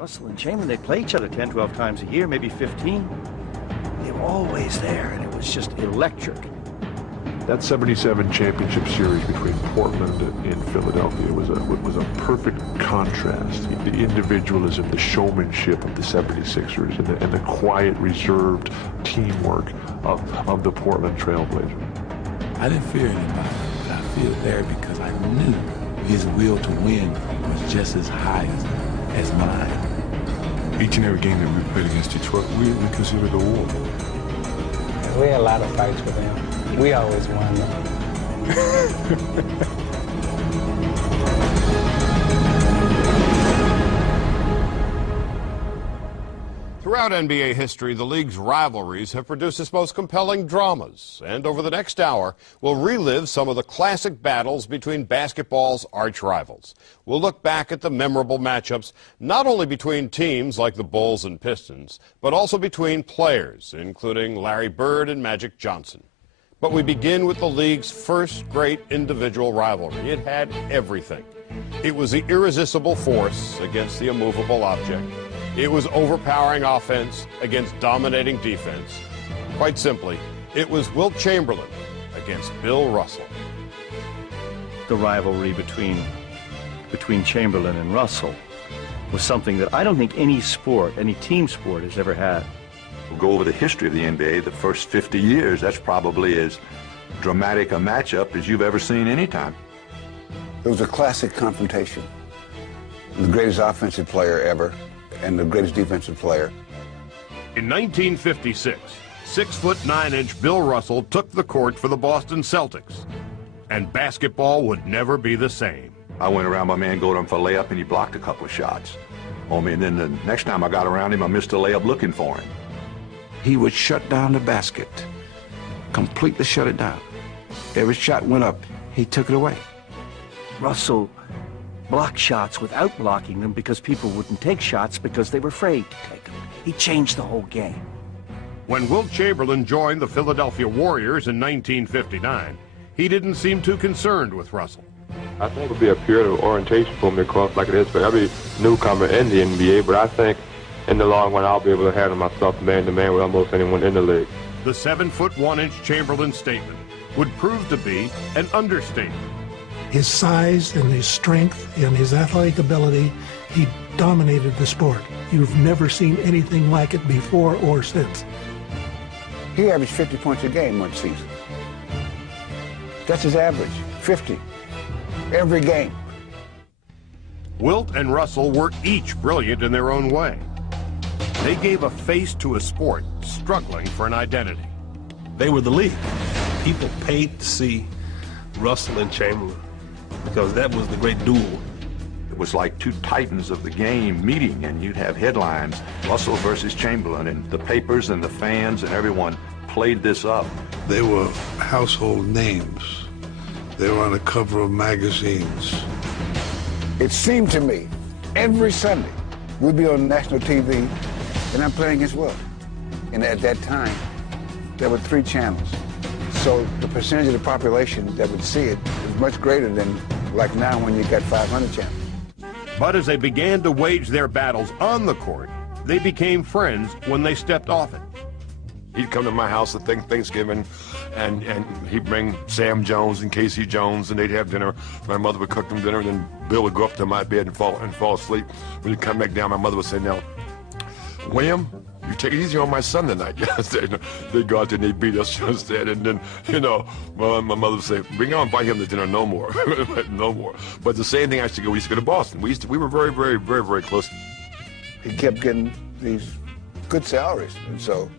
Russell and Chamberlain, they play each other 10, 12 times a year, maybe 15. They were always there, and it was just electric. That 77 championship series between Portland and Philadelphia was a perfect contrast. The individualism, the showmanship of the 76ers, and the quiet, reserved teamwork of the Portland Trailblazers. I didn't fear anybody, but I feared Larry because I knew his will to win was just as high as mine. Each and every game that we played against Detroit, we considered a war. We had a lot of fights with them. We always won them. Throughout NBA history, the league's rivalries have produced its most compelling dramas. And over the next hour, we'll relive some of the classic battles between basketball's arch rivals. We'll look back at the memorable matchups, not only between teams like the Bulls and Pistons, but also between players, including Larry Bird and Magic Johnson. But we begin with the league's first great individual rivalry. It had everything. It was the irresistible force against the immovable object. It was overpowering offense against dominating defense. Quite simply, it was Wilt Chamberlain against Bill Russell. The rivalry between Chamberlain and Russell was something that I don't think any sport, any team sport, has ever had. We'll go over the history of the NBA, the first 50 years. That's probably as dramatic a matchup as you've ever seen any time. It was a classic confrontation. The greatest offensive player ever and the greatest defensive player. In 1956, 6'9" Bill Russell took the court for the Boston Celtics, and basketball would never be the same. I went around my man, go to him for a layup, and he blocked a couple of shots on me. And then the next time I got around him, I missed a layup looking for him. He would shut down the basket, completely shut it down. Every shot went up, he took it away. Russell blocked shots without blocking them because people wouldn't take shots because they were afraid to take them. He changed the whole game. When Wilt Chamberlain joined the Philadelphia Warriors in 1959, he didn't seem too concerned with Russell. I think it would be a period of orientation for me, of course, like it is for every newcomer in the NBA, but I think in the long run I'll be able to handle myself man-to-man with almost anyone in the league. The 7'1" Chamberlain statement would prove to be an understatement. His size and his strength and his athletic ability, he dominated the sport. You've never seen anything like it before or since. He averaged 50 points a game one season. That's his average, 50, every game. Wilt and Russell were each brilliant in their own way. They gave a face to a sport struggling for an identity. They were the league. People paid to see Russell and Chamberlain because that was the great duel. It was like two titans of the game meeting, and you'd have headlines, Russell versus Chamberlain, and the papers and the fans and everyone played this up. They were household names. They were on the cover of magazines. It seemed to me, every Sunday, we'd be on national TV, and I'm playing against Wilt. And at that time, there were 3 channels. So the percentage of the population that would see it was much greater than like now when you got 500 channels. But as they began to wage their battles on the court, they became friends when they stepped off it. He'd come to my house at Thanksgiving, and he'd bring Sam Jones and Casey Jones, and they'd have dinner. My mother would cook them dinner, and then Bill would go up to my bed and fall asleep. When he'd come back down, my mother would say, "Now, William, you take it easy on my son tonight." They'd go out there and they'd beat us, instead. And then, my mother would say, "Bring on, invite him to dinner no more." No more. But the same thing, we used to go to Boston. We were very, very, very, very close. He kept getting these good salaries. And so,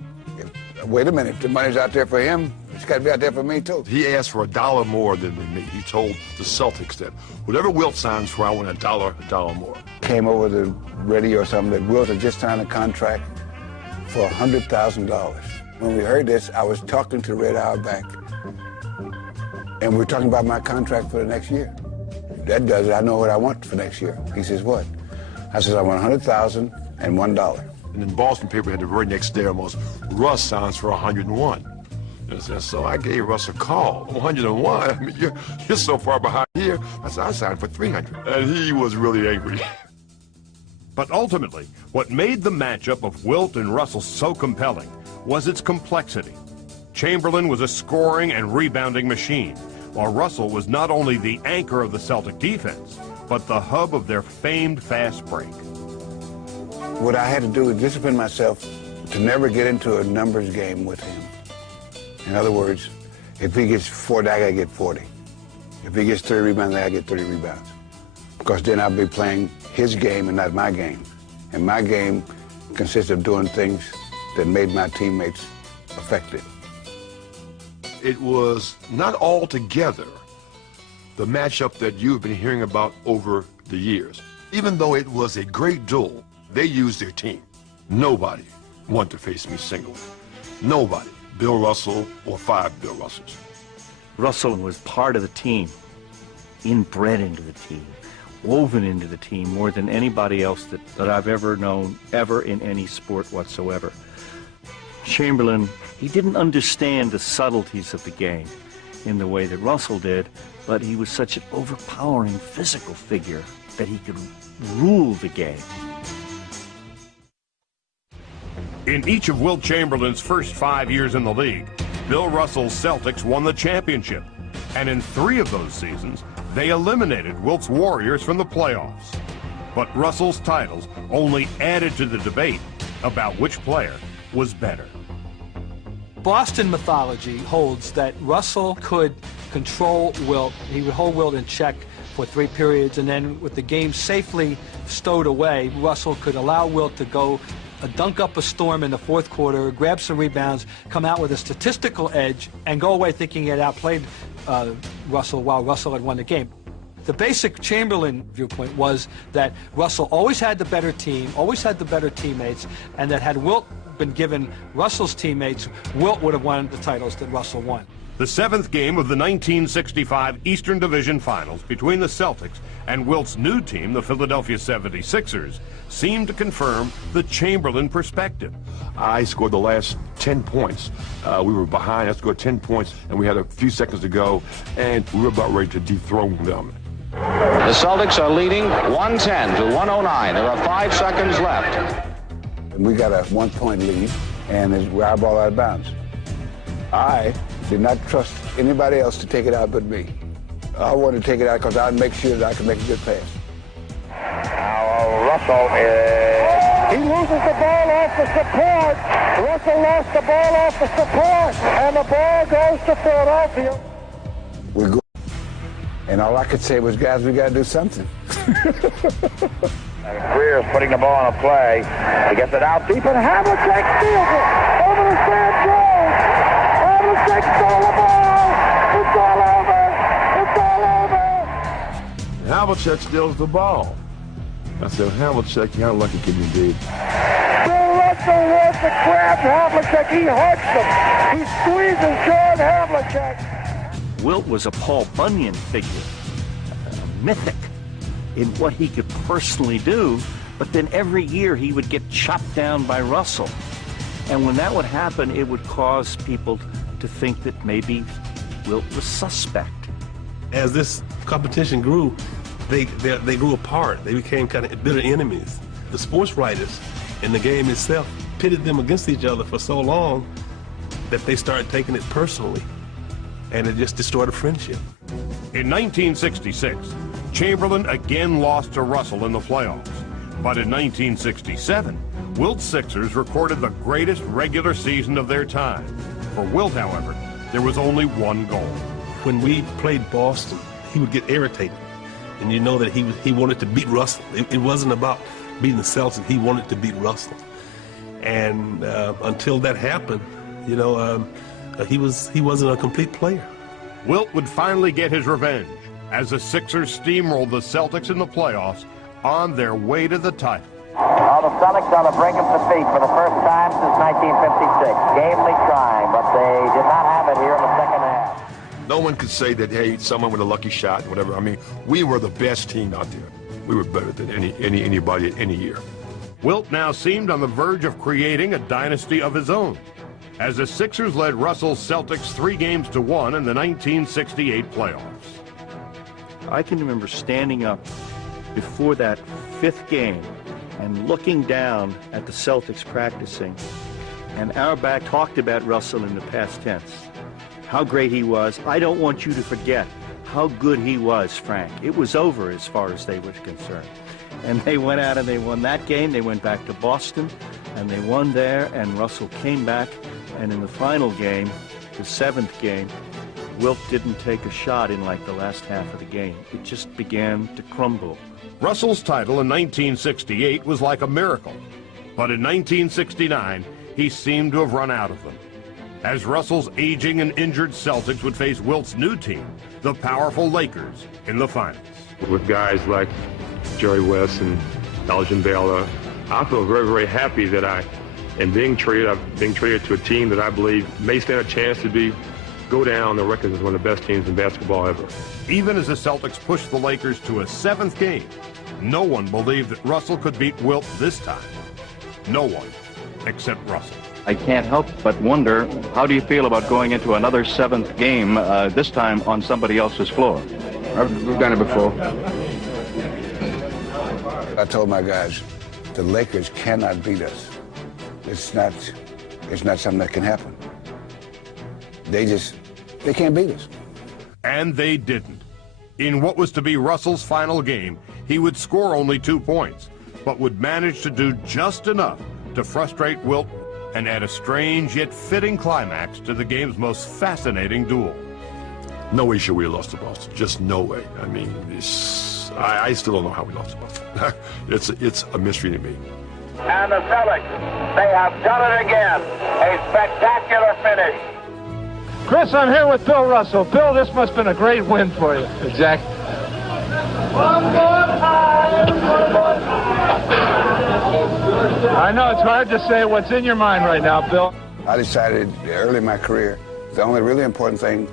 wait a minute, if the money's out there for him, it's got to be out there for me too. He asked for $1 more than me. He told the Celtics that whatever Wilt signs for, I want $1 more. Came over the radio or something that Wilt had just signed a contract for $100,000. When we heard this, I was talking to Red Auerbach, and we were talking about my contract for the next year. That does it. I know what I want for next year. He says, "What?" I says, "I want $100,000 and $1." And then Boston paper had the very next day almost, Russ signs for 101. And so I gave Russ a call, 101. I mean, you're so far behind here. I said, I signed for 300. And he was really angry. But ultimately, what made the matchup of Wilt and Russell so compelling was its complexity. Chamberlain was a scoring and rebounding machine, while Russell was not only the anchor of the Celtic defense, but the hub of their famed fast break. What I had to do is discipline myself to never get into a numbers game with him. In other words, if he gets 40, I gotta get 40. If he gets 30 rebounds, I gotta get 30 rebounds. Because then I'll be playing his game and not my game. And my game consists of doing things that made my teammates effective. It was not altogether the matchup that you've been hearing about over the years. Even though it was a great duel, they used their team. Nobody wanted to face me singly. Nobody. Bill Russell or 5 Bill Russells. Russell was part of the team, inbred into the team, woven into the team more than anybody else that I've ever known, ever in any sport whatsoever. Chamberlain, he didn't understand the subtleties of the game in the way that Russell did, but he was such an overpowering physical figure that he could rule the game. In each of Wilt Chamberlain's first 5 years in the league, Bill Russell's Celtics won the championship. And in 3 of those seasons, they eliminated Wilt's Warriors from the playoffs. But Russell's titles only added to the debate about which player was better. Boston mythology holds that Russell could control Wilt. He would hold Wilt in check for 3 periods, and then with the game safely stowed away, Russell could allow Wilt to go dunk up a storm in the 4th quarter, grab some rebounds, come out with a statistical edge, and go away thinking he had outplayed Russell while Russell had won the game. The basic Chamberlain viewpoint was that Russell always had the better team, always had the better teammates, and that had Wilt been given Russell's teammates, Wilt would have won the titles that Russell won. The 7th game of the 1965 Eastern Division Finals between the Celtics and Wilt's new team, the Philadelphia 76ers, seemed to confirm the Chamberlain perspective. I scored the last 10 points. We were behind. I scored 10 points, and we had a few seconds to go, and we were about ready to dethrone them. The Celtics are leading 110 to 109. There are 5 seconds left. We got a 1-point lead, and we eyeball out of bounds. I did not trust anybody else to take it out but me. I wanted to take it out because I'd make sure that I could make a good pass. Now Russell he loses the ball off the support. Russell lost the ball off the support, and the ball goes to Philadelphia. We go, and all I could say was, guys, we got to do something. Greer is putting the ball on a play. He gets it out deep, and Havlicek steals it over to Sam Jones. Havlicek stole the ball. It's all over. It's all over. Havlicek steals the ball. I said, Havlicek, how lucky can you be? Bill Russell wants to grab Havlicek. He hugs him. He squeezes John Havlicek. Wilt was a Paul Bunyan figure, mythic in what he could personally do, but then every year he would get chopped down by Russell. And when that would happen, it would cause people to think that maybe Wilt was suspect. As this competition grew, they grew apart. They became kind of bitter enemies. The sports writers in the game itself pitted them against each other for so long that they started taking it personally, and it just destroyed a friendship. In 1966, Chamberlain again lost to Russell in the playoffs. But in 1967, Wilt's Sixers recorded the greatest regular season of their time. For Wilt, however, there was only one goal. When we played Boston, he would get irritated. And you know that he wanted to beat Russell. It wasn't about beating the Celtics. He wanted to beat Russell. And until that happened, you know, he wasn't a complete player. Wilt would finally get his revenge as the Sixers steamrolled the Celtics in the playoffs on their way to the title. Now the Celtics on the brink of defeat for the first time since 1956. Gamely trying, but they did not have it here in the second half. No one could say that, hey, someone with a lucky shot, whatever. I mean, we were the best team out there. We were better than anybody any year. Wilt now seemed on the verge of creating a dynasty of his own, as the Sixers led Russell's Celtics 3-1 in the 1968 playoffs. I can remember standing up before that 5th game and looking down at the Celtics practicing, and Auerbach talked about Russell in the past tense, how great he was. I don't want you to forget how good he was, Frank. It was over as far as they were concerned. And they went out and they won that game. They went back to Boston, and they won there, and Russell came back, and in the final game, the 7th game, Wilt didn't take a shot in like the last half of the game. It just began to crumble. Russell's title in 1968 was like a miracle, but in 1969, he seemed to have run out of them. As Russell's aging and injured Celtics would face Wilt's new team, the powerful Lakers, in the finals. With guys like Jerry West and Elgin Baylor, I feel very, very happy that I've been traded to a team that I believe may stand a chance to go down the record as one of the best teams in basketball ever. Even as the Celtics pushed the Lakers to a 7th game, no one believed that Russell could beat Wilt this time. No one except Russell. I can't help but wonder, how do you feel about going into another 7th game, this time on somebody else's floor? We've done it before. I told my guys, the Lakers cannot beat us. It's not something that can happen. They can't beat us. And they didn't. In what was to be Russell's final game, he would score only 2 points, but would manage to do just enough to frustrate Wilt and add a strange yet fitting climax to the game's most fascinating duel. No way should we have lost to Boston. Just no way. I mean, I still don't know how we lost to Boston. It's a mystery to me. And the Celtics, they have done it again. A spectacular finish. Chris, I'm here with Bill Russell. Bill, this must have been a great win for you. Exactly. One more time. One more time. I know it's hard to say what's in your mind right now, Bill. I decided early in my career, the only really important thing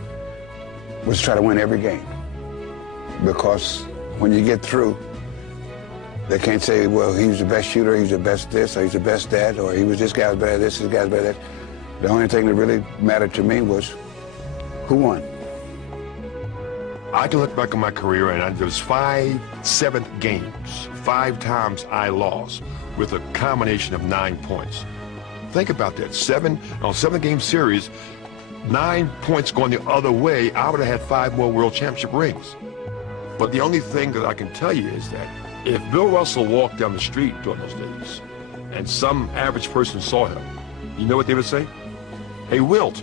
was to try to win every game. Because when you get through, they can't say, well, he was the best shooter, he was the best this, or he's the best that, or he was this guy was better at this guy's better at that. The only thing that really mattered to me was who won. I can look back on my career, and there was 5 7th games. 5 times I lost with a combination of 9 points. Think about that. 7-game series, 9 points going the other way, I would have had 5 more world championship rings. But the only thing that I can tell you is that if Bill Russell walked down the street during those days and some average person saw him, you know what they would say? Hey, Wilt.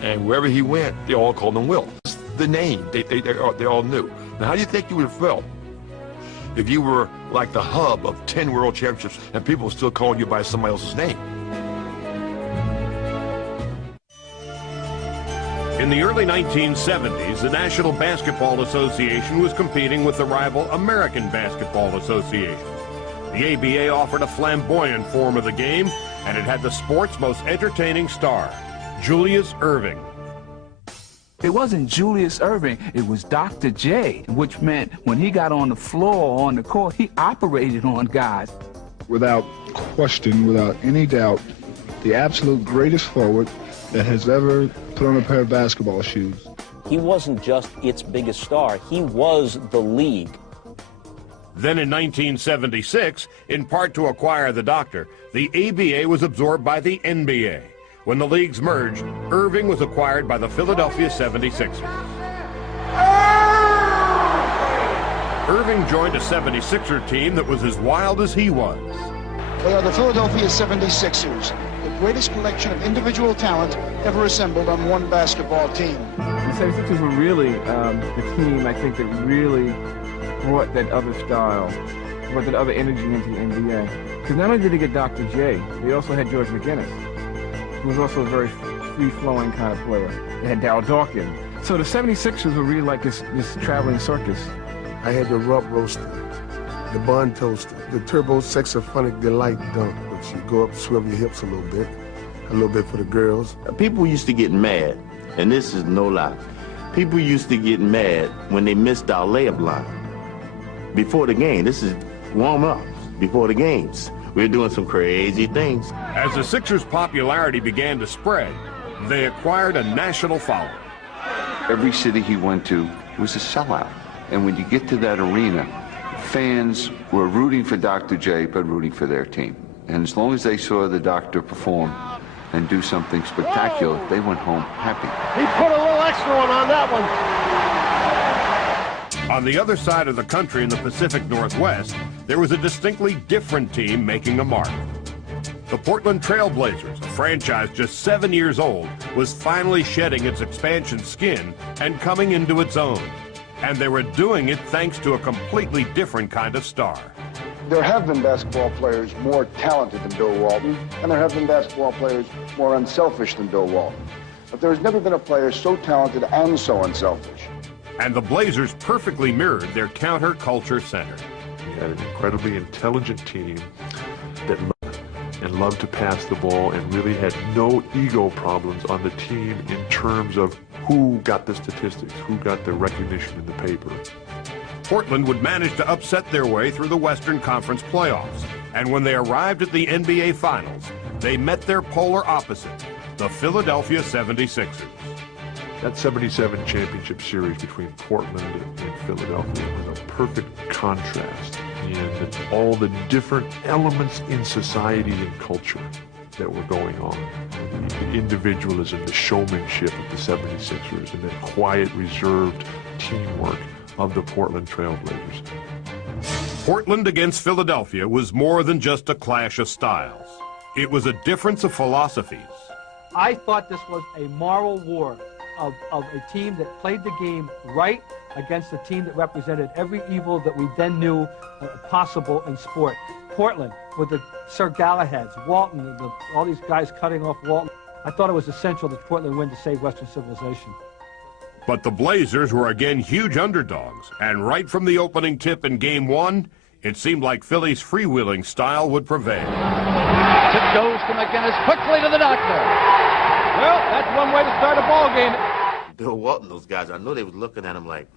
And wherever he went, they all called him Wilt. It's the name. They all knew. Now, how do you think you would have felt if you were like the hub of 10 world championships and people were still calling you by somebody else's name? In the early 1970s, the National Basketball Association was competing with the rival American Basketball Association. The ABA offered a flamboyant form of the game, and it had the sport's most entertaining star, Julius Erving. It wasn't Julius Erving, it was Dr. J, which meant when he got on the floor, on the court, he operated on guys. Without question, without any doubt, the absolute greatest forward that has ever put on a pair of basketball shoes. He wasn't just its biggest star, he was the league. Then in 1976, in part to acquire the doctor, the ABA was absorbed by the NBA. When the leagues merged, Erving was acquired by the Philadelphia 76ers. Erving joined a 76er team that was as wild as he was. They are the Philadelphia 76ers, the greatest collection of individual talent ever assembled on one basketball team. The 76ers were really the team, I think, that really brought that other style, brought that other energy into the NBA. Because not only did they get Dr. J, they also had George McGinnis, who was also a very free-flowing kind of player. They had Darryl Dawkins. So the 76ers were really like this traveling circus. I had the rub roaster, the bun toaster, the turbo sexophonic delight dunk, which you go up, swivel your hips a little bit for the girls. People used to get mad, and this is no lie. People used to get mad when they missed our layup line. Before the game, this is warm-up, before the games. We were doing some crazy things. As the Sixers' popularity began to spread, they acquired a national following. Every city he went to was a sellout. And when you get to that arena, fans were rooting for Dr. J, but rooting for their team. And as long as they saw the doctor perform and do something spectacular, they went home happy. He put a little extra one on that one. On the other side of the country in the Pacific Northwest, there was a distinctly different team making a mark. The Portland Trail Blazers, a franchise just 7 years old, was finally shedding its expansion skin and coming into its own. And they were doing it thanks to a completely different kind of star. There have been basketball players more talented than Bill Walton, and there have been basketball players more unselfish than Bill Walton. But there has never been a player so talented and so unselfish. And the Blazers perfectly mirrored their counterculture center. We had an incredibly intelligent team that loved to pass the ball and really had no ego problems on the team in terms of who got the statistics, who got the recognition in the paper. Portland would manage to upset their way through the Western Conference playoffs. And when they arrived at the NBA Finals, they met their polar opposite, the Philadelphia 76ers. That 77 championship series between Portland and Philadelphia was a perfect contrast in all the different elements in society and culture that were going on. The individualism, the showmanship of the 76ers, and the quiet, reserved teamwork of the Portland Trail Blazers. Portland against Philadelphia was more than just a clash of styles. It was a difference of philosophies. I thought this was a moral war of a team that played the game right against a team that represented every evil that we then knew possible in sport. Portland, with the Sir Galahads, Walton, all these guys cutting off Walton. I thought it was essential that Portland win to save Western civilization. But the Blazers were again huge underdogs, and right from the opening tip in Game 1, it seemed like Philly's freewheeling style would prevail. Tip goes to McGinnis, quickly to the doctor. Well, that's one way to start a ball game. Bill Walton, those guys, I know they was looking at him like,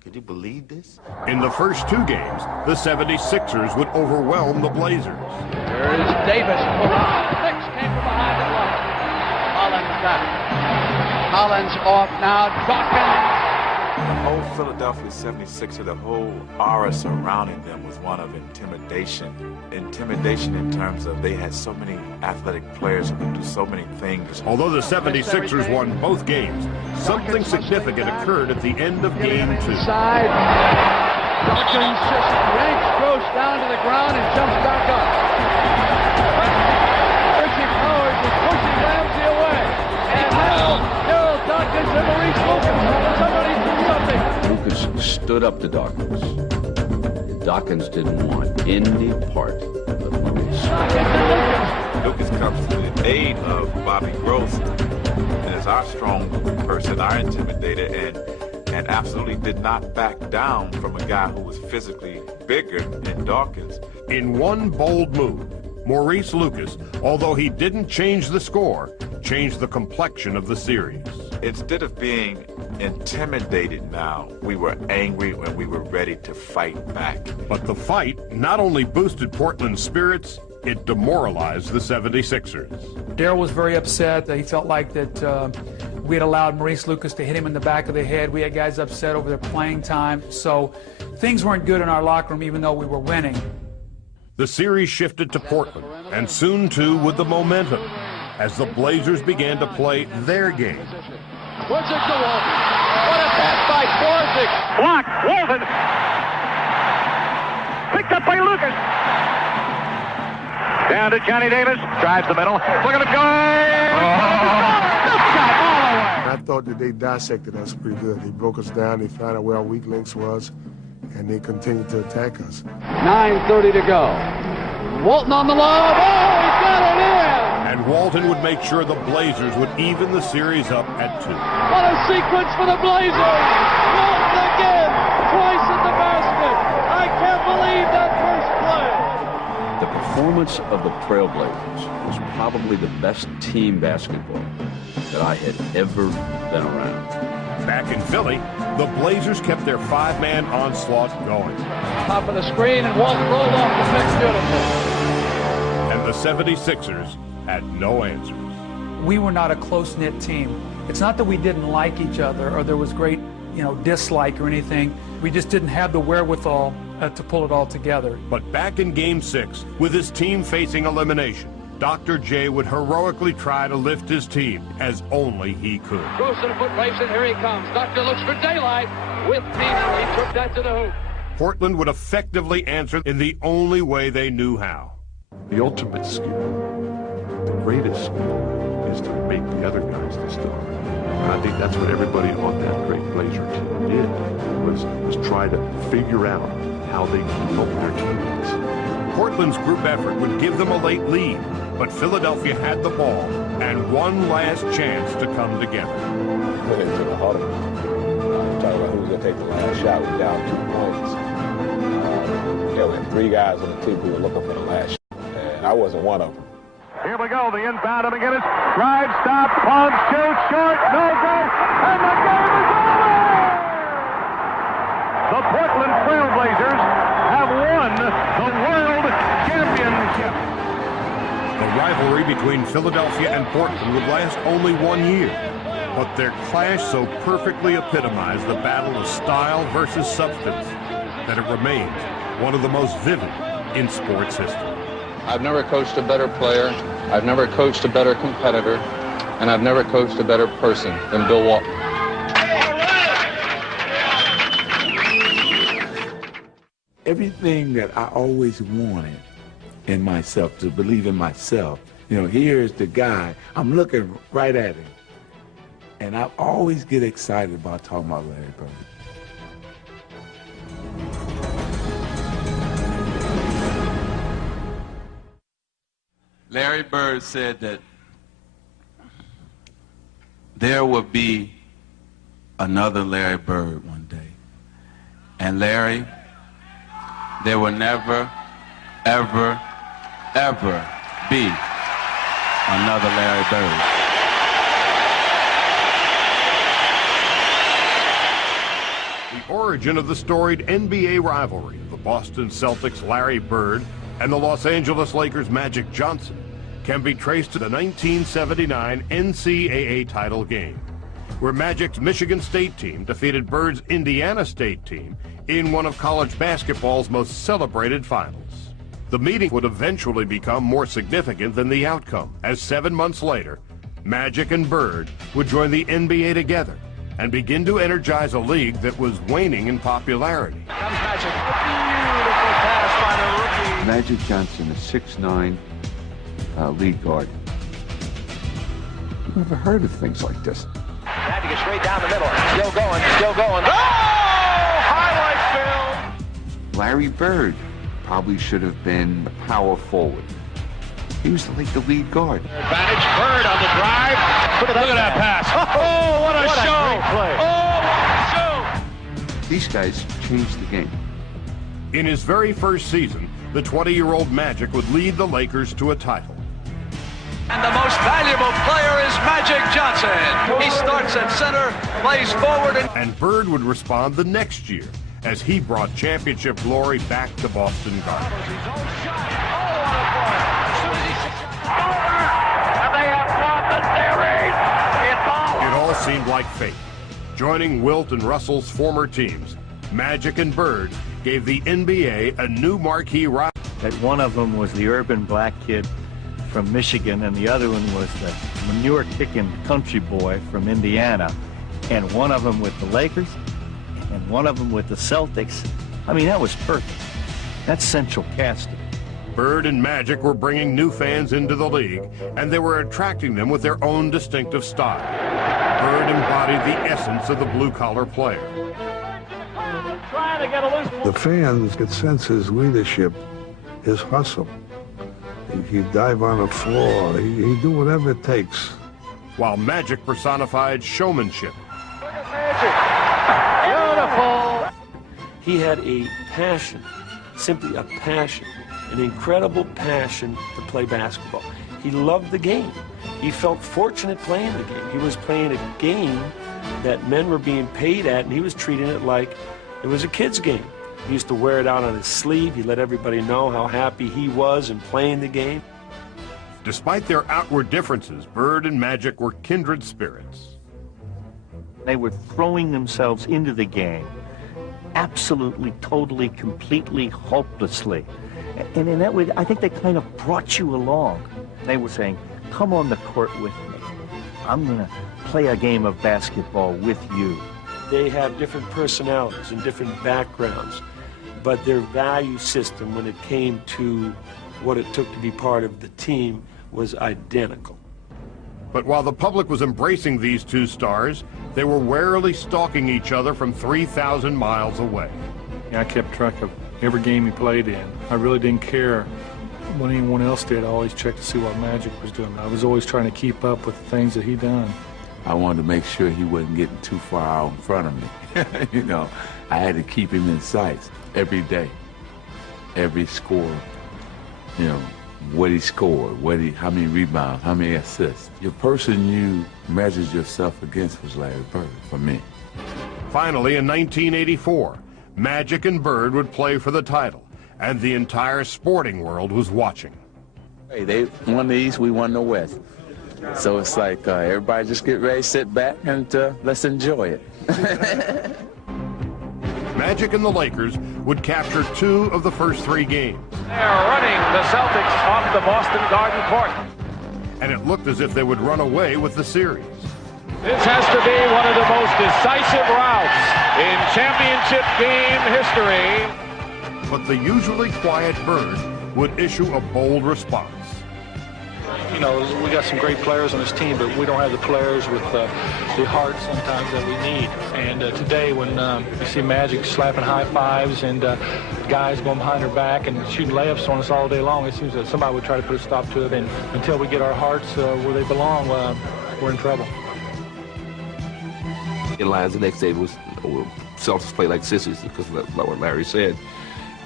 could you believe this? In the first two games, the 76ers would overwhelm the Blazers. There is Davis. Six came from behind the block. Collins back. Collins off now. Dawkins. The whole Philadelphia 76er, the whole aura surrounding them was one of intimidation. Intimidation in terms of they had so many athletic players who could do so many things. Although the 76ers won both games, something significant occurred at the end of Game 2. Inside. Dawkins just yanks Gross down to the ground and jumps back up. Richie Powers is pushing Ramsey away. And now Harold Dawkins and Maurice Lucas. Somebody do something. Lucas stood up to Dawkins. Dawkins didn't want any part of Maurice. Lucas comes to the aid of Bobby Gross and is our strong person, our intimidator, and absolutely did not back down from a guy who was physically bigger than Dawkins. In one bold move, Maurice Lucas, although he didn't change the score, changed the complexion of the series. Instead of being intimidated now, we were angry and we were ready to fight back. But the fight not only boosted Portland's spirits, it demoralized the 76ers. Darryl was very upset. He felt like that we had allowed Maurice Lucas to hit him in the back of the head. We had guys upset over their playing time. So things weren't good in our locker room, even though we were winning. The series shifted to Portland, and soon too with the momentum, as the Blazers began to play their game. What's it to Walton? What a pass by Swarzig. Blocked. Walton. Picked up by Lucas. Down to Johnny Davis. Drives the middle. Look at him go. I thought that they dissected us pretty good. They broke us down. They found out where our weak links was, and they continued to attack us. 9:30 to go. Walton on the lob. Oh, he got it in. And Walton would make sure the Blazers would even the series up at 2. What a sequence for the Blazers. Walton again. Twice in the basket. I can't believe that first play. The performance of the Trailblazers was probably the best team basketball that I had ever been around. Back in Philly, the Blazers kept their 5-man onslaught going. Top of the screen, and Walton rolled off the pick beautifully. And the 76ers had no answers. We were not a close-knit team. It's not that we didn't like each other or there was great, dislike or anything. We just didn't have the wherewithal to pull it all together. But back in Game 6, with his team facing elimination, Dr. J would heroically try to lift his team as only he could. Bruce and foot race, and here he comes. Doctor looks for daylight with Tina. He took that to the hoop. Portland would effectively answer in the only way they knew how. The ultimate skill, the greatest skill, is to make the other guys the star. And I think that's what everybody on that great Blazer team did, was try to figure out how they could help their teammates. Portland's group effort would give them a late lead, but Philadelphia had the ball and one last chance to come together. Went into the huddle. Talking about who's going to take the last shot. We're down 2 points. There were 3 guys on the team who were looking for the last shot, and I wasn't one of them. Here we go, the inbound of McGinnis. Drive, stop, pump, shoot, short, no good, and the game is over! The Portland Trailblazers have won the World Championship. The rivalry between Philadelphia and Portland would last only 1 year, but their clash so perfectly epitomized the battle of style versus substance that it remains one of the most vivid in sports history. I've never coached a better player, I've never coached a better competitor, and I've never coached a better person than Bill Walton. Everything that I always wanted in myself, to believe in myself, you know, here's the guy, I'm looking right at him. And I always get excited about talking about Larry Bird. Larry Bird said that there would be another Larry Bird one day. And Larry, there will never, ever, ever be another Larry Bird. The origin of the storied NBA rivalry of the Boston Celtics' Larry Bird and the Los Angeles Lakers' Magic Johnson can be traced to the 1979 NCAA title game, where Magic's Michigan State team defeated Bird's Indiana State team in one of college basketball's most celebrated finals. The meeting would eventually become more significant than the outcome, as 7 months later, Magic and Bird would join the NBA together and begin to energize a league that was waning in popularity. Comes Magic. A beautiful pass by the rookie. Magic Johnson, a 6'9" lead guard. I've never heard of things like this. Magic is straight down the middle. Still going, still going. Oh! Highlight film. Larry Bird probably should have been a power forward. He was like the lead guard. Advantage, Bird on the drive. Look at that pass. Oh, what a show. Oh, what a show. These guys changed the game. In his very first season, the 20-year-old Magic would lead the Lakers to a title. And the most valuable player is Magic Johnson. He starts at center, plays forward, And Bird would respond the next year as he brought championship glory back to Boston Garden. It all seemed like fate. Joining Wilt and Russell's former teams, Magic and Bird gave the NBA a new marquee rival. That one of them was the urban black kid from Michigan, and the other one was the manure-kicking country boy from Indiana, and one of them with the Lakers, and one of them with the Celtics. I mean, that was perfect. That's central casting. Bird and Magic were bringing new fans into the league, and they were attracting them with their own distinctive style. Bird embodied the essence of the blue-collar player. The fans could sense his leadership, his hustle. He'd dive on the floor. He'd do whatever it takes. While Magic personified showmanship. Beautiful. He had a passion, simply a passion, an incredible passion to play basketball. He loved the game. He felt fortunate playing the game. He was playing a game that men were being paid at, and he was treating it like it was a kid's game. He used to wear it out on his sleeve. He let everybody know how happy he was in playing the game. Despite their outward differences, Bird and Magic were kindred spirits. They were throwing themselves into the game absolutely, totally, completely, hopelessly. And in that way, I think they kind of brought you along. They were saying, come on the court with me. I'm going to play a game of basketball with you. They have different personalities and different backgrounds, but their value system when it came to what it took to be part of the team was identical. But while the public was embracing these two stars, they were warily stalking each other from 3,000 miles away. I kept track of every game he played in. I really didn't care what anyone else did. I always checked to see what Magic was doing. I was always trying to keep up with the things that he done. I wanted to make sure he wasn't getting too far out in front of me. You know, I had to keep him in sight every day, every score, you know, what he scored, how many rebounds, how many assists. The person you measured yourself against was Larry Bird, for me. Finally, in 1984, Magic and Bird would play for the title, and the entire sporting world was watching. Hey, they won the East, we won the West. So it's like everybody just get ready, sit back, and let's enjoy it. Magic and the Lakers would capture 2 of the first 3 games. They're running the Celtics off the Boston Garden court. And it looked as if they would run away with the series. This has to be one of the most decisive routes in championship game history. But the usually quiet Bird would issue a bold response. You know, we got some great players on this team, but we don't have the players with the heart sometimes that we need. And today, when you see Magic slapping high fives and guys going behind their back and shooting layups on us all day long, it seems that somebody would try to put a stop to it. And until we get our hearts where they belong, we're in trouble. In lines the next day was Celtics play like sissies, because like what Larry said.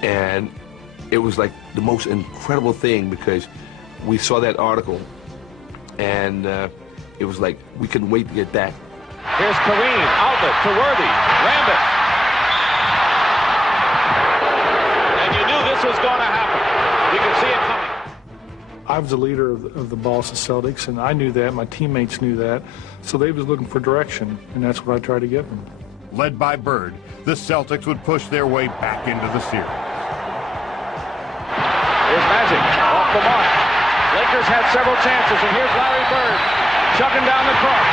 And it was like the most incredible thing, because we saw that article, and it was like we couldn't wait to get back. Here's Kareem, outlet to Worthy, Rambit. And you knew this was going to happen. You could see it coming. I was the leader of the Boston Celtics, and I knew that. My teammates knew that. So they was looking for direction, and that's what I tried to give them. Led by Bird, the Celtics would push their way back into the series. Here's Magic, off the mark. Lakers had several chances, and here's Larry Bird chucking down the court.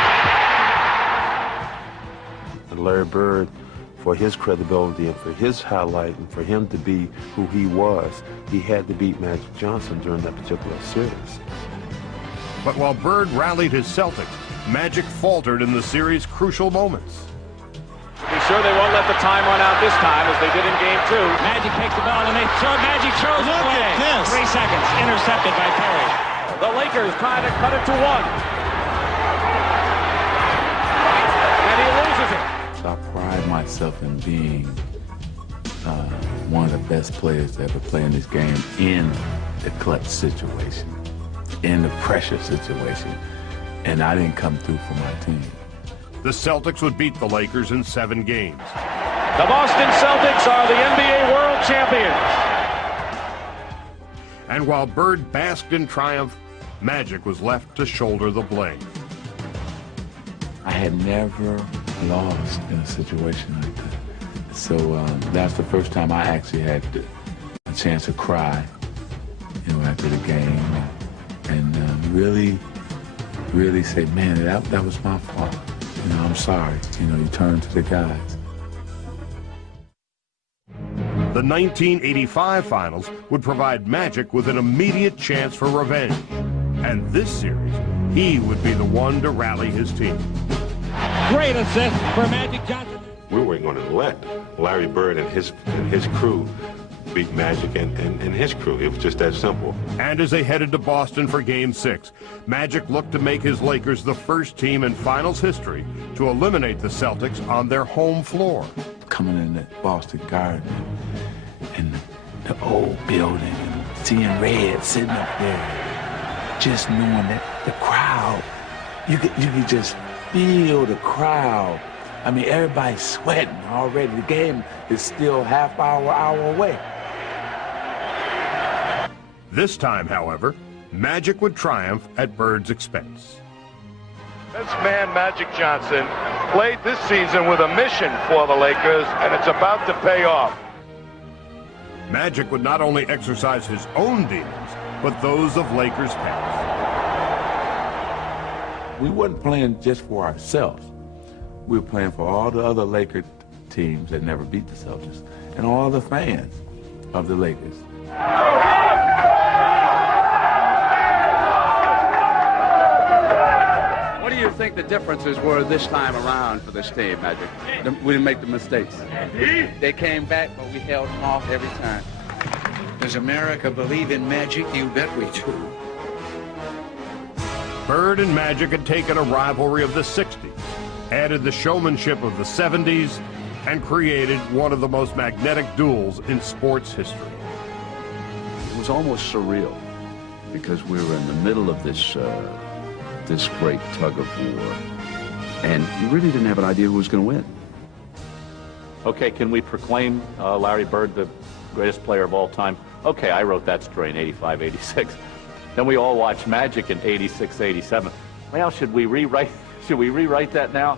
And Larry Bird, for his credibility and for his highlight and for him to be who he was, he had to beat Magic Johnson during that particular series. But while Bird rallied his Celtics, Magic faltered in the series' crucial moments. Be sure they won't let the time run out this time, as they did in Game 2. Magic takes the ball, and Magic throws it away. 3 seconds, intercepted by Perry. The Lakers trying to cut it to 1. And he loses it. So I pride myself in being one of the best players to ever play in this game in the clutch situation, in the pressure situation, and I didn't come through for my team. The Celtics would beat the Lakers in 7 games. The Boston Celtics are the NBA World Champions. And while Bird basked in triumph, Magic was left to shoulder the blame. I had never lost in a situation like that. So that's the first time I actually had a chance to cry, you know, after the game, and really say, man, that was my fault. You know, I'm sorry. You know, you turn to the guys. The 1985 finals would provide Magic with an immediate chance for revenge. And this series, he would be the one to rally his team. Great assist for Magic Johnson. We weren't going to let Larry Bird and his crew beat Magic and his crew. It was just that simple. And as they headed to Boston for Game 6, Magic looked to make his Lakers the first team in finals history to eliminate the Celtics on their home floor. Coming in the Boston Garden and the old building and seeing Red sitting up there, just knowing that the crowd, you could just feel the crowd. I mean, everybody's sweating already. The game is still half hour away. This time, however, Magic would triumph at Bird's expense. This man, Magic Johnson, played this season with a mission for the Lakers, and it's about to pay off. Magic would not only exercise his own demons, but those of Lakers fans. We wasn't playing just for ourselves. We were playing for all the other Lakers teams that never beat the Celtics, and all the fans of the Lakers. What do you think the differences were this time around for this team, Magic? We didn't make the mistakes. They came back, but we held them off every time. Does America believe in magic? You bet we do. Bird and Magic had taken a rivalry of the 60s, added the showmanship of the 70s, and created one of the most magnetic duels in sports history. It was almost surreal because we were in the middle of this great tug of war, and you really didn't have an idea who was going to win. Okay, can we proclaim Larry Bird the greatest player of all time? Okay, I wrote that story in 85, 86. Then we all watched Magic in 86, 87. Well, should we rewrite that now?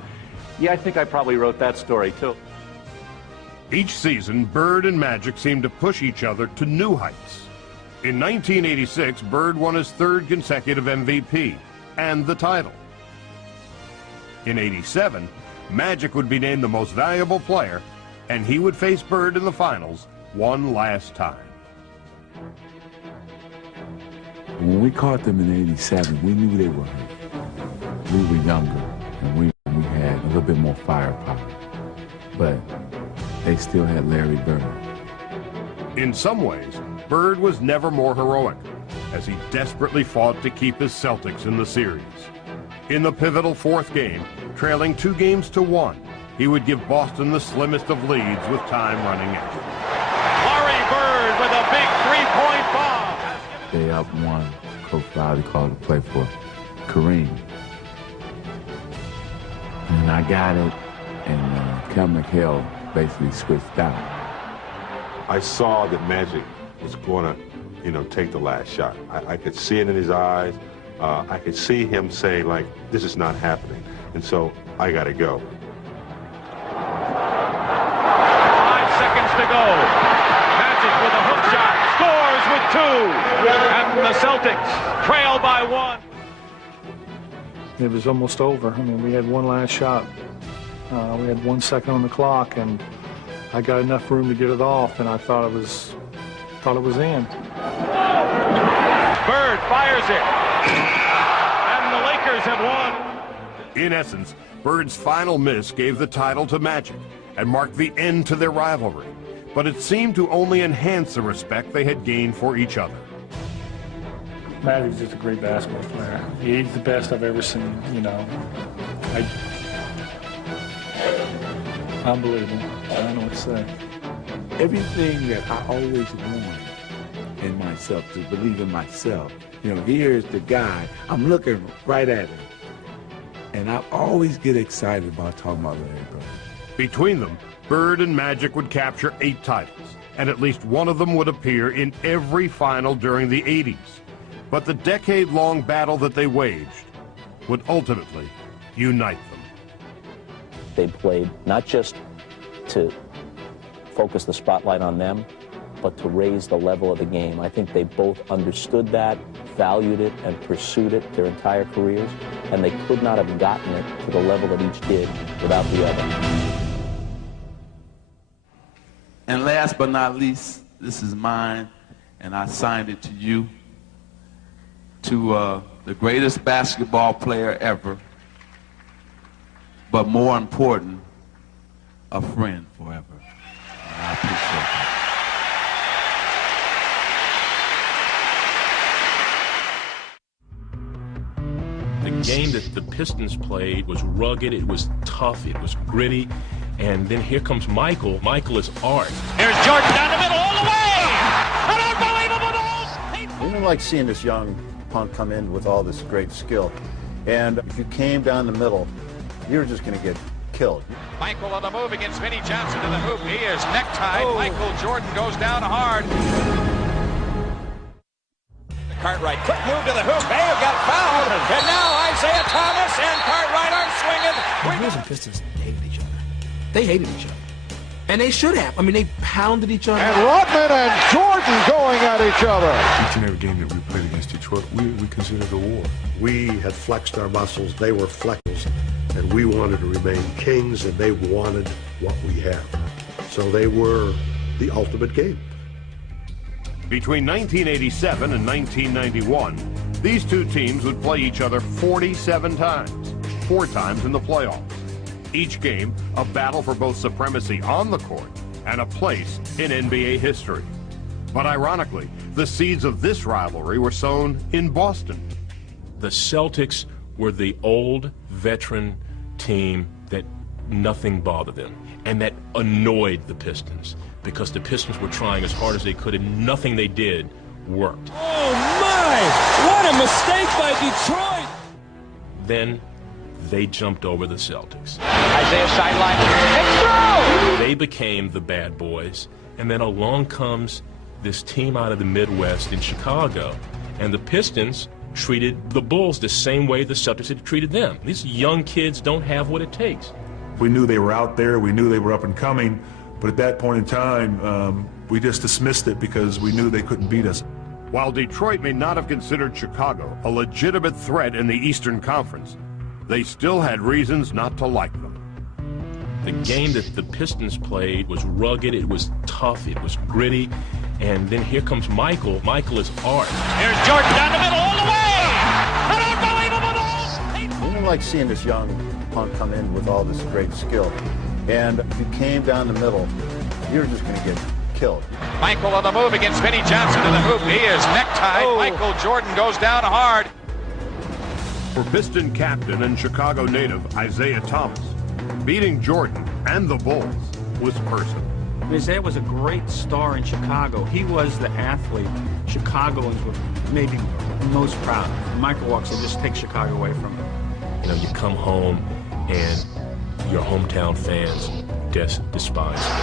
Yeah, I think I probably wrote that story too. Each season, Bird and Magic seemed to push each other to new heights. In 1986, Bird won his third consecutive MVP and the title. In 87, Magic would be named the most valuable player, and he would face Bird in the finals one last time. When we caught them in '87, we knew they were hurt. We were younger, and we had a little bit more firepower. But they still had Larry Bird. In some ways, Bird was never more heroic, as he desperately fought to keep his Celtics in the series. In the pivotal fourth game, trailing 2-1, he would give Boston the slimmest of leads with time running out. Larry Bird with a big three-point bomb. They up one. Coach Riley called to play for Kareem. And I got it, and Kel McHale basically switched out. I saw that Magic was going to, take the last shot. I could see it in his eyes. I could see him saying, like, this is not happening. And so I got to go. 5 seconds to go. Magic with a hook shot. Scores with 2. And the Celtics trail by 1. It was almost over. I mean, we had one last shot. We had 1 second on the clock, and I got enough room to get it off, and I thought it was in. Bird fires it. And the Lakers have won. In essence, Bird's final miss gave the title to Magic and marked the end to their rivalry. But it seemed to only enhance the respect they had gained for each other. Magic's just a great basketball player. He's the best I've ever seen, Unbelievable. I don't know what to say. Everything that I always wanted in myself, to believe in myself, here's the guy, I'm looking right at him. And I always get excited about talking about Larry Bird. Between them, Bird and Magic would capture 8 titles, and at least one of them would appear in every final during the 80s. But the decade-long battle that they waged would ultimately unite them. They played not just to focus the spotlight on them, but to raise the level of the game. I think they both understood that, valued it, and pursued it their entire careers, and they could not have gotten it to the level that each did without the other. And last but not least, this is mine, and I signed it to you, to the greatest basketball player ever, but more important, a friend forever. And I appreciate that. The game that the Pistons played was rugged, it was tough, it was gritty, and then here comes Michael. Michael is art. Here's Jordan down the middle, all the way! An unbelievable goal! We didn't like seeing this young punk come in with all this great skill. And if you came down the middle, you were just going to get killed. Michael on the move against Vinnie Johnson to the hoop. He is necktied. Michael Jordan goes down hard. The Cartwright. Quick move to the hoop. Mayo got fouled. And now Isaiah Thomas and Cartwright are swinging. The Bulls and Pistons hated each other. They hated each other. And they should have. I mean, they pounded each other. And Rodman and Jordan going at each other. Each and every game that we played against Detroit, we considered a war. We had flexed our muscles, they were flexed, and we wanted to remain kings, and they wanted what we have. So they were the ultimate game. Between 1987 and 1991, these two teams would play each other 47 times, 4 times in the playoffs. Each game, a battle for both supremacy on the court and a place in NBA history. But ironically, the seeds of this rivalry were sown in Boston. The Celtics were the old veteran team that nothing bothered them and that annoyed the Pistons because the Pistons were trying as hard as they could and nothing they did worked. Oh my! What a mistake by Detroit! Then they jumped over the Celtics. Isaiah sideline. And throw! They became the bad boys, and then along comes this team out of the Midwest in Chicago, and the Pistons treated the Bulls the same way the Celtics had treated them. These young kids don't have what it takes. We knew they were out there, we knew they were up and coming, but at that point in time, we just dismissed it because we knew they couldn't beat us. While Detroit may not have considered Chicago a legitimate threat in the Eastern Conference, they still had reasons not to like them. The game that the Pistons played was rugged, it was tough, it was gritty, and then here comes Michael. Michael is art. Here's Jordan down the middle all the way! An unbelievable goal! We didn't like seeing this young punk come in with all this great skill. And if you came down the middle, you were just going to get killed. Michael on the move against Vinnie Johnson to the hoop. He is necktied. Michael Jordan goes down hard. For Piston captain and Chicago native Isaiah Thomas, beating Jordan and the Bulls was personal. Isaiah was a great star in Chicago. He was the athlete Chicagoans were maybe most proud of. Michael walks and just takes Chicago away from him. You know, you come home and your hometown fans despise you.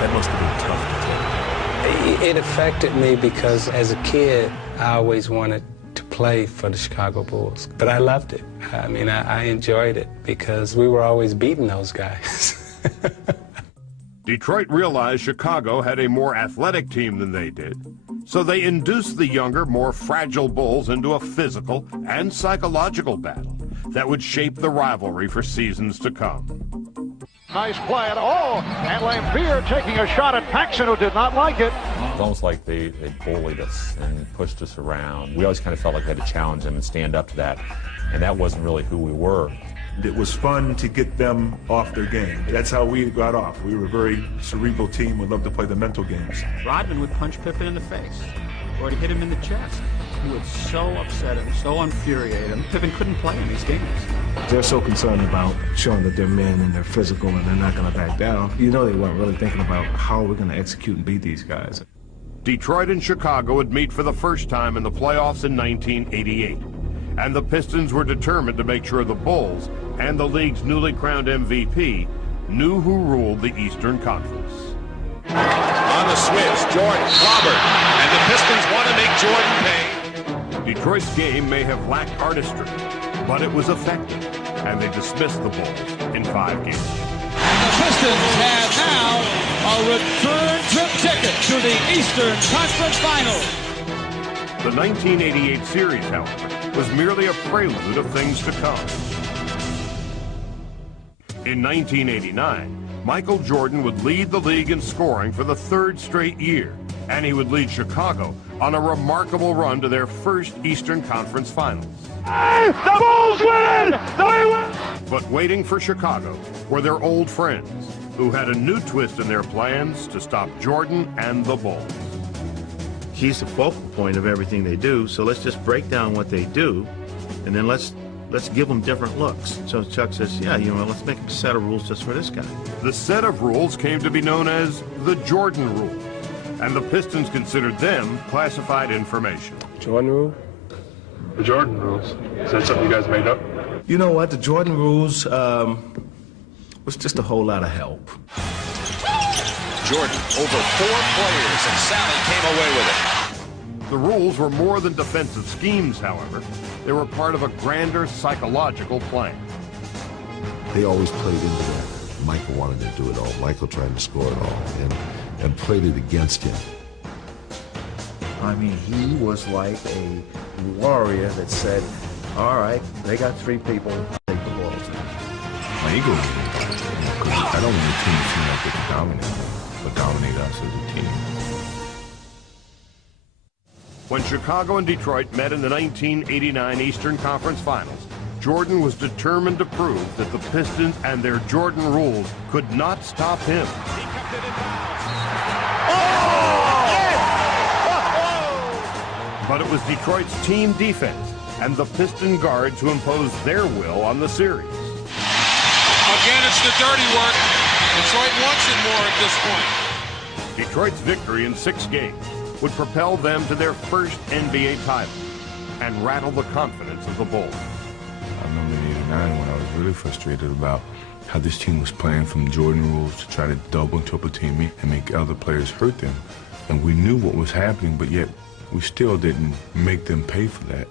That must have been tough to take. It affected me because as a kid, I always wanted to play for the Chicago Bulls. But I loved it. I mean, I enjoyed it because we were always beating those guys. Detroit realized Chicago had a more athletic team than they did, so they induced the younger, more fragile Bulls into a physical and psychological battle that would shape the rivalry for seasons to come. Nice play. And Lampier taking a shot at Paxson, who did not like it. It was almost like they bullied us and pushed us around. We always kind of felt like we had to challenge them and stand up to that, and that wasn't really who we were. It was fun to get them off their game. That's how we got off. We were a very cerebral team. We loved to play the mental games. Rodman would punch Pippen in the face or to hit him in the chest. He would so upset him, so infuriate him. Pippen couldn't play in these games. They're so concerned about showing that they're men and they're physical and they're not going to back down. You know they weren't really thinking about how we're going to execute and beat these guys. Detroit and Chicago would meet for the first time in the playoffs in 1988. And the Pistons were determined to make sure the Bulls and the league's newly crowned MVP knew who ruled the Eastern Conference. On the switch, Jordan clobbered, and the Pistons want to make Jordan pay. Detroit's game may have lacked artistry, but it was effective, and they dismissed the Bulls in 5 games. And the Pistons have now a return trip ticket to the Eastern Conference Finals. The 1988 series, however, was merely a prelude of things to come. In 1989, Michael Jordan would lead the league in scoring for the 3rd straight year, and he would lead Chicago on a remarkable run to their first Eastern Conference Finals. Hey, the Bulls win! They win! But waiting for Chicago were their old friends, who had a new twist in their plans to stop Jordan and the Bulls. He's the focal point of everything they do, so let's just break down what they do, and then let's give them different looks. So Chuck says, yeah, you know, let's make a set of rules just for this guy. The set of rules came to be known as the Jordan Rule, and the Pistons considered them classified information. Jordan rule? The Jordan rules. Is that something you guys made up? You know what? The Jordan rules was just a whole lot of help. Jordan over 4 players, and Sally came away with it. The rules were more than defensive schemes, however. They were part of a grander psychological plan. They always played into that. Michael wanted to do it all. Michael tried to score it all and played it against him. I mean, he was like a warrior that said, all right, they got three people, I'll take the ball. My ego was big. I don't want the team to seem like they can dominate, but dominate us as a team. When Chicago and Detroit met in the 1989 Eastern Conference Finals, Jordan was determined to prove that the Pistons and their Jordan rules could not stop him. But it was Detroit's team defense and the Piston guards who imposed their will on the series. Again, it's the dirty work. Detroit wants it more at this point. Detroit's victory in 6 games would propel them to their first NBA title and rattle the confidence of the Bulls. I remember in '89 when I was really frustrated about how this team was playing from Jordan rules to try to double and triple team me and make other players hurt them. And we knew what was happening, but yet we still didn't make them pay for that.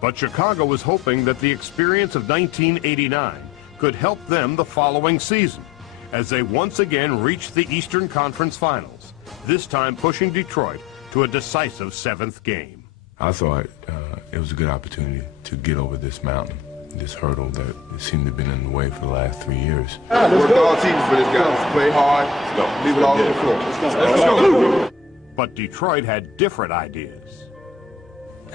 But Chicago was hoping that the experience of 1989 could help them the following season as they once again reached the Eastern Conference Finals, this time pushing Detroit to a decisive 7th game. I thought it was a good opportunity to get over this mountain, this hurdle that seemed to have been in the way for the last 3 years. Work all season for this guy. Play hard. Leave it all on the floor. Let's go. But Detroit had different ideas.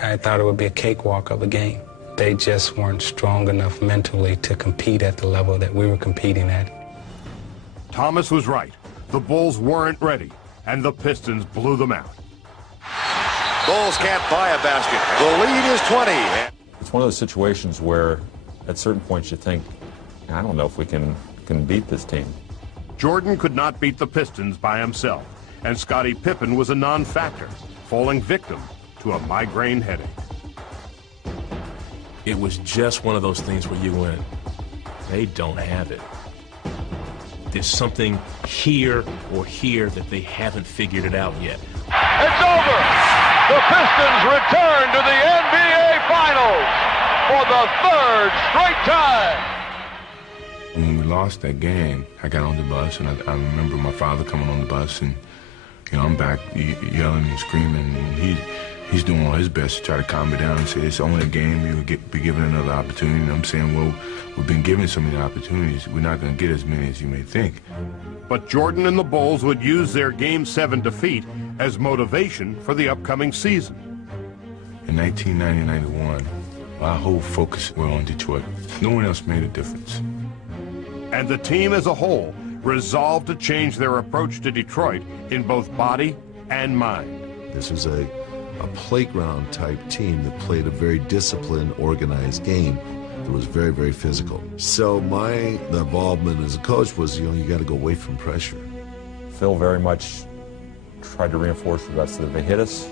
I thought it would be a cakewalk of a game. They just weren't strong enough mentally to compete at the level that we were competing at. Thomas was right. The Bulls weren't ready, and the Pistons blew them out. Bulls can't buy a basket. The lead is 20. It's one of those situations where at certain points you think, I don't know if we can beat this team. Jordan could not beat the Pistons by himself, and Scottie Pippen was a non-factor, falling victim to a migraine headache. It was just one of those things where you went, they don't have it. There's something here or here that they haven't figured it out yet. It's over! The Pistons return to the NBA Finals for the 3rd straight time! When we lost that game, I got on the bus, and I remember my father coming on the bus, and I'm back yelling and screaming, and he's doing all his best to try to calm me down and say, it's only a game, you'll be given another opportunity. And I'm saying, well, we've been given so many opportunities, we're not going to get as many as you may think. But Jordan and the Bulls would use their Game 7 defeat as motivation for the upcoming season. In 1990-91, our whole focus was on Detroit. No one else made a difference. And the team as a whole resolved to change their approach to Detroit in both body and mind. This was a playground type team that played a very disciplined, organized game that was very, very physical. So my involvement as a coach was, you got to go away from pressure. Phil very much tried to reinforce with us that if they hit us,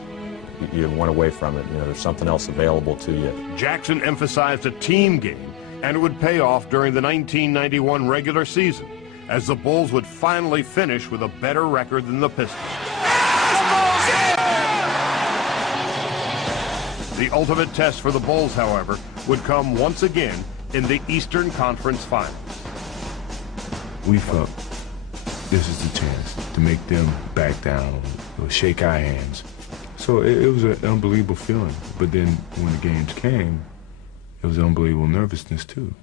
you went away from it. There's something else available to you. Jackson emphasized a team game, and it would pay off during the 1991 regular season, as the Bulls would finally finish with a better record than the Pistons. The ultimate test for the Bulls, however, would come once again in the Eastern Conference Finals. We felt this is the chance to make them back down or shake our hands. So it was an unbelievable feeling. But then when the games came, it was unbelievable nervousness too.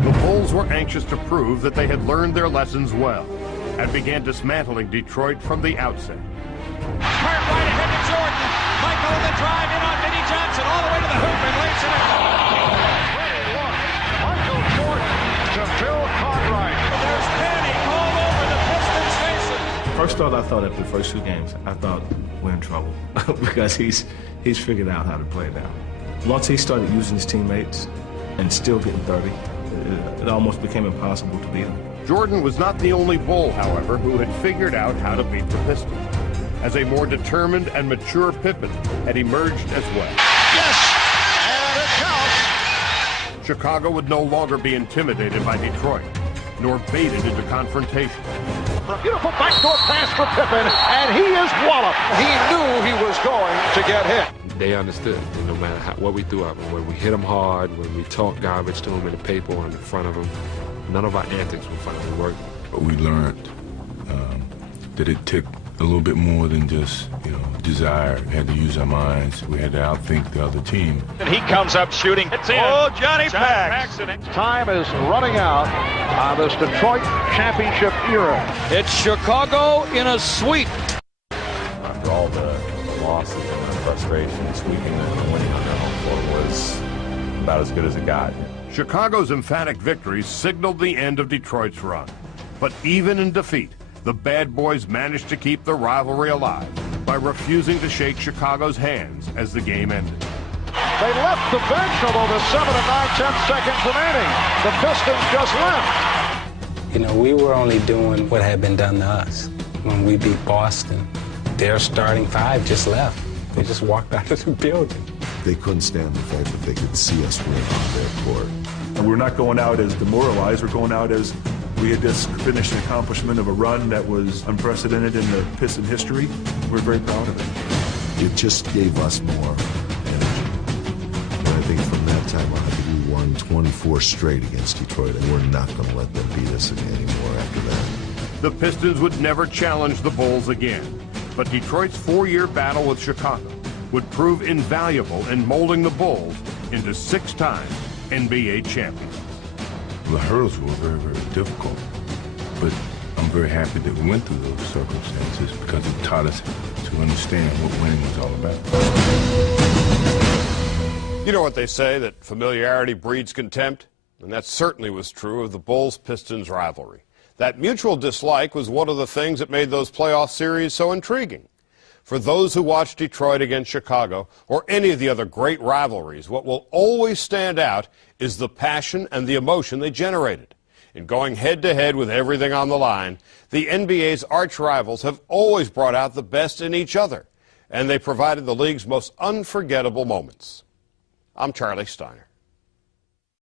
The Bulls were anxious to prove that they had learned their lessons well and began dismantling Detroit from the outset. Hart right ahead to Jordan. Michael in the drive in on Vinnie Johnson all the way to the hoop and lays it in. Michael Jordan to Phil Cartwright. There's panic all over the Pistons' faces. First thought I thought after the first 2 games, I thought we're in trouble because he's figured out how to play now. Once he started using his teammates and still getting 30, it almost became impossible to beat him. Jordan was not the only Bull, however, who had figured out how to beat the Pistons, as a more determined and mature Pippen had emerged as well. Yes! And it counts! Chicago would no longer be intimidated by Detroit, nor baited into confrontation. Beautiful backdoor pass for Pippen, and he is walloped. He knew he was going to get hit. They understood, no matter what we threw at them, when we hit them hard, when we talked garbage to them in the paper or in front of them, none of our antics were funny. We worked. We learned that it took a little bit more than just, desire. We had to use our minds. We had to outthink the other team. And he comes up shooting. It's in. Oh, Johnny Paxson. Time is running out on this Detroit championship era. It's Chicago in a sweep. After all the losses and the frustration, sweeping and winning on their home floor was about as good as it got. Chicago's emphatic victory signaled the end of Detroit's run. But even in defeat, the Bad Boys managed to keep the rivalry alive by refusing to shake Chicago's hands as the game ended. They left the bench, although there's 7 and 9/10 seconds remaining. The Pistons just left. We were only doing what had been done to us. When we beat Boston, their starting 5 just left. They just walked out of the building. They couldn't stand the fact that they could see us win on their court. And we're not going out as demoralized. We're going out as we had just finished the accomplishment of a run that was unprecedented in the Piston history. We're very proud of it. It just gave us more energy. And I think from that time on, I think we won 24 straight against Detroit, and we're not going to let them beat us anymore after that. The Pistons would never challenge the Bulls again, but Detroit's 4-year battle with Chicago would prove invaluable in molding the Bulls into 6-time NBA champions. The hurdles were very, very difficult, but I'm very happy that we went through those circumstances because it taught us to understand what winning was all about. You know what they say, that familiarity breeds contempt? And that certainly was true of the Bulls-Pistons rivalry. That mutual dislike was one of the things that made those playoff series so intriguing. For those who watched Detroit against Chicago, or any of the other great rivalries, what will always stand out is the passion and the emotion they generated. In going head-to-head with everything on the line, the NBA's arch rivals have always brought out the best in each other, and they provided the league's most unforgettable moments. I'm Charlie Steiner.